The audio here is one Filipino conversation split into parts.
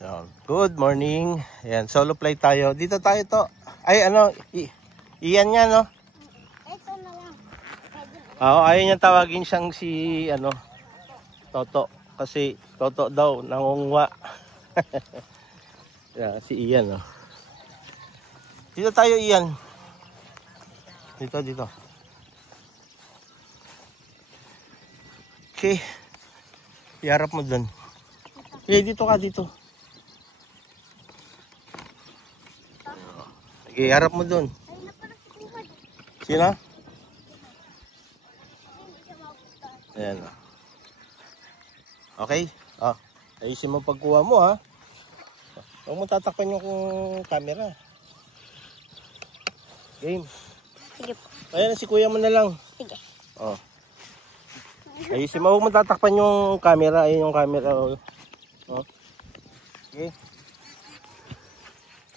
So, good morning. Ayan, solo flight tayo. Dito tayo to. Ay, ano, iyan niya, no? Ito na lang. Oo, ayaw niya tawagin siyang si, ano, Toto. Kasi Toto daw, nangungwa. Yeah, si Ian, no? Dito tayo, Ian. Dito. Okay. Iharap mo dun. Okay, dito ka, dito. Okay, harap mo dun. Sino? Ayan. Okay. Ayusin mo pagkuha mo, ha. Huwag mo tatakpan yung camera. Game. Sige po. Ayan, si kuya mo na lang. Sige. Ayusin mo. Huwag mo tatakpan yung camera. Ayun yung camera. Okay.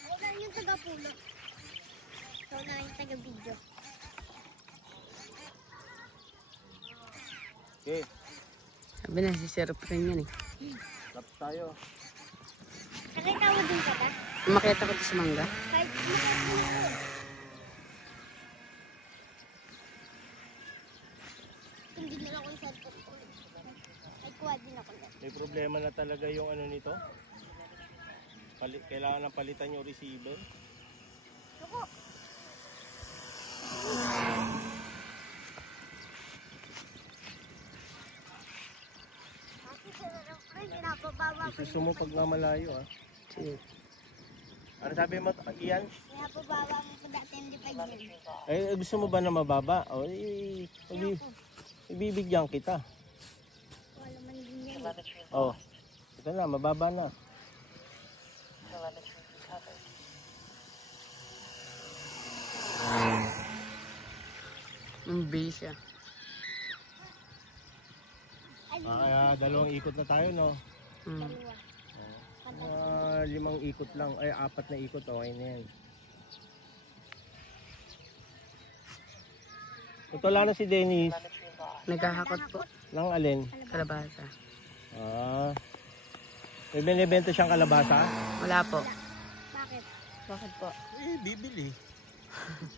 Wala yung taga-pulo. Ito na yung taga-video. Okay. Sabi na si Sir Pring yan eh. Stop tayo. Nakita mo din ka ba? Umakyat ako sa mangga. Kahit makita mo ko. Hindi na ako yung cellphone ko. Ay, kuha din ako na. May problema na talaga yung ano nito. Kailangan ng palitan yung receiver. Ako. Isuso mo pag mamalayo, ha. Sige. Ano sabi mo, Ian? Pinapababa mo pa dati hindi pa yun. Eh, gusto mo ba na mababa? O, ibibigyan kita. Wala man din yan. Oh, ito na, mababa na. Ang base siya. Kaya dalawang ikot na tayo, no? Dalawa. 5 ikot lang. Ay, 4 na ikot. Okay na yan. Ito lang na si Dennis. Naghahakot po. Nang alin? Kalabasa. May binibenta siyang kalabasa? Wala po. Bakit? Bakit po? Eh, bibili.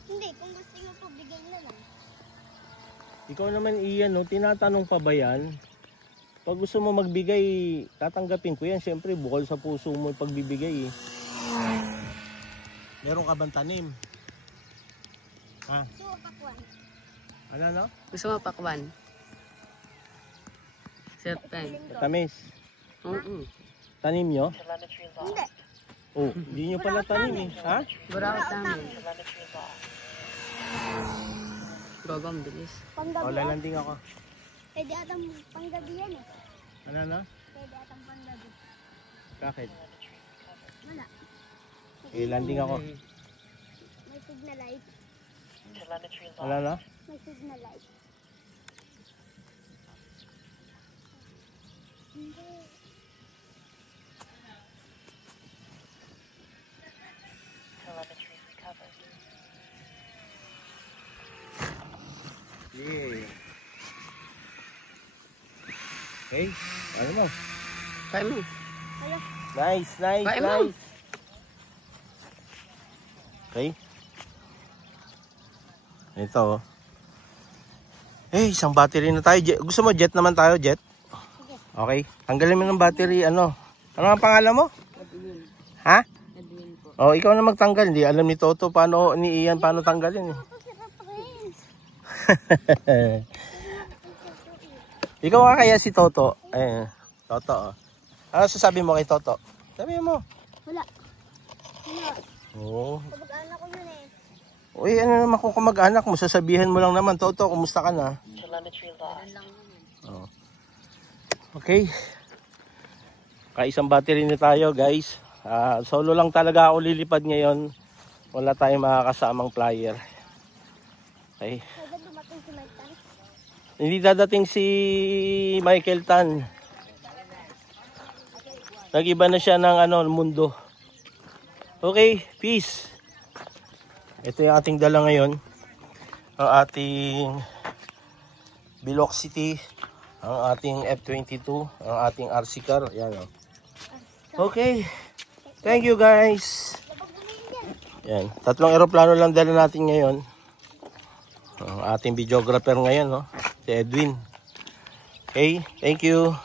Hindi, kung gusto nyo po, bigay na lang. Ikaw naman, Ian, no? Tinatanong pa ba yan? Pag gusto mo magbigay, tatanggapin ko yan. Siyempre, bukol sa puso mo yung pagbibigay, eh. Meron ka bang tanim? Ha? So, pakuan. Ano, no? Gusto mo pakwan? Sir Pring. Tamis. Tanim nyo? Hindi. Oh, hindi nyo pala tanim, eh. Ha? Burakot namin. Gogo, ang bilis. Panggabi. O, lalanding ako. Pwede atang panggabi yan eh. Ano, no? Pwede atang panggabi. Bakit? Wala. Eh, landing ako. May signal light. Wala na? May signal light. Hindi. Yeah. Okay, ano mo? Kaya mo. Wala. Nice. Bye, Ma'am. Okay. Ito, oh. Eh, isang battery na tayo. Gusto mo jet naman tayo, jet? Sige. Okay. Tanggalin mo ng battery, ano? Ano ang pangalan mo? Ha? Edwin po. Oh, ikaw na magtanggal. Hindi alam ni Toto paano, ni Ian paano tanggalin, eh. Ito si Prince. Ikaw nga kaya si Toto. Toto, oh. Ano sasabi mo kay Toto? Sabi mo. Wala. Wala. Oo. Kapag-anak ko yun eh. Uy, ano naman kung kamag-anak mo, sasabihin mo lang naman, Toto, kumusta ka na? Oh. Okay. Kaisang battery na tayo, guys. Solo lang talaga ako lilipad ngayon. Wala tayong makakasamang flyer. Okay. Kaya dumating si Mike Tan. Hindi dadating si Michael Tan. Nag-iba na siya ng mundo. Okay, peace. Ito yung ating dala ngayon. Ang ating Velocity, ang ating F-22, ang ating RC car. Yan, oh. Okay. Thank you guys. Yan. 3 eroplano lang dala natin ngayon. Ang ating videographer ngayon, no? Si Edwin. Okay. Thank you.